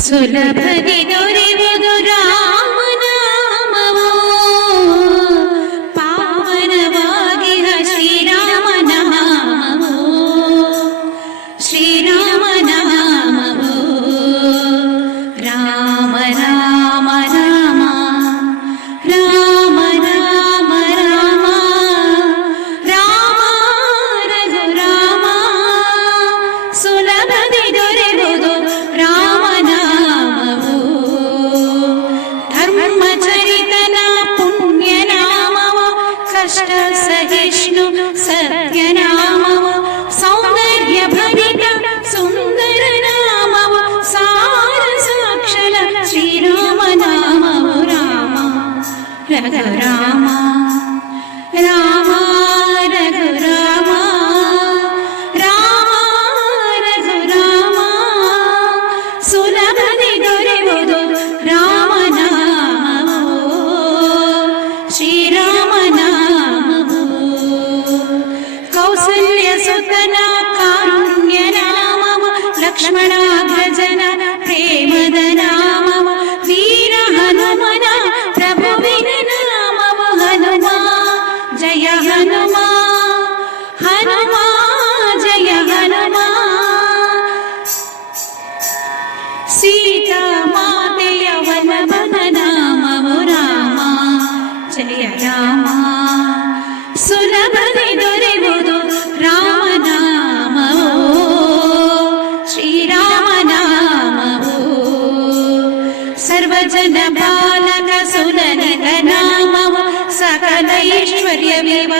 ಸುಲಭದಿ ದೊರೆಯುವುದು ರಾಮನಾಮವೋ ಪಾವನವಾಗಿಹ ಶ್ರೀರಾಮನಾಮವೋ ಶ್ರೀರಾಮನಾಮವೋ ರಾಮ ರಾಮ ರಾಮ ರಾಮ ರಾಮ ರಾಮ ರಾಮ ರಘು ರಾಮ ಸುಲಭದಿ ದೊರೆಯುವುದು ರಾಮನಾಮವೋ ಧರ್ಮಚರಿತನ ಪುಣ್ಯನಾಮವೋ ಕಷ್ಟ ಸಹಿಷ್ಣು ಸತ್ಯನಾಮವೋ ಸೌಂದರ್ಯ ಭರಿತ ಸುಂದರ ನಾಮವೋ ಸಾರ ಸಾಕ್ಷರ ಶ್ರೀರಾಮನಾಮವೋ ರಾಮ ರಘು ರಾಮ ರಾಮ ರಘು ರಾಮ ರಾಮ ರಘು ರಾಮ ಸುಲಭದಿ ದೊರೆಯುವುದು ರಾಮನಾಮವೋ ಶ್ರೀರಾಮನಾಮವೋ ಕೌಸಲ್ಯ ಸುತನ ಕಾರುಣ್ಯ ನಾಮವೋ ಲಕ್ಷ್ಮಣಾಗ್ರಜನ ಪ್ರೇಮದ ನಾಮವೋ ವೀರ ಹನುಮನ ಪ್ರಭುವಿನ ನಾಮವೋ ಹನುಮ ಜಯ ಹನುಮ ಹನುಮ ಜಯ ಹನುಮ ಸೀತಾ ಮಾತೆಯ ವನವನ ನಾಮವೋ ರಾಮ ಜಯ ರಾಮ ಸುಲಭದಿ ದೊರೆಯುವುದು ರಾಮನಾಮವೋ ಶ್ರೀರಾಮನಾಮವೋ ಸರ್ವಜನ ಬಾಲಕ ಸುಲಲಿತ ನಾಮವೋ ಸಕಲ ಐಶ್ವರ್ಯ ವಿವ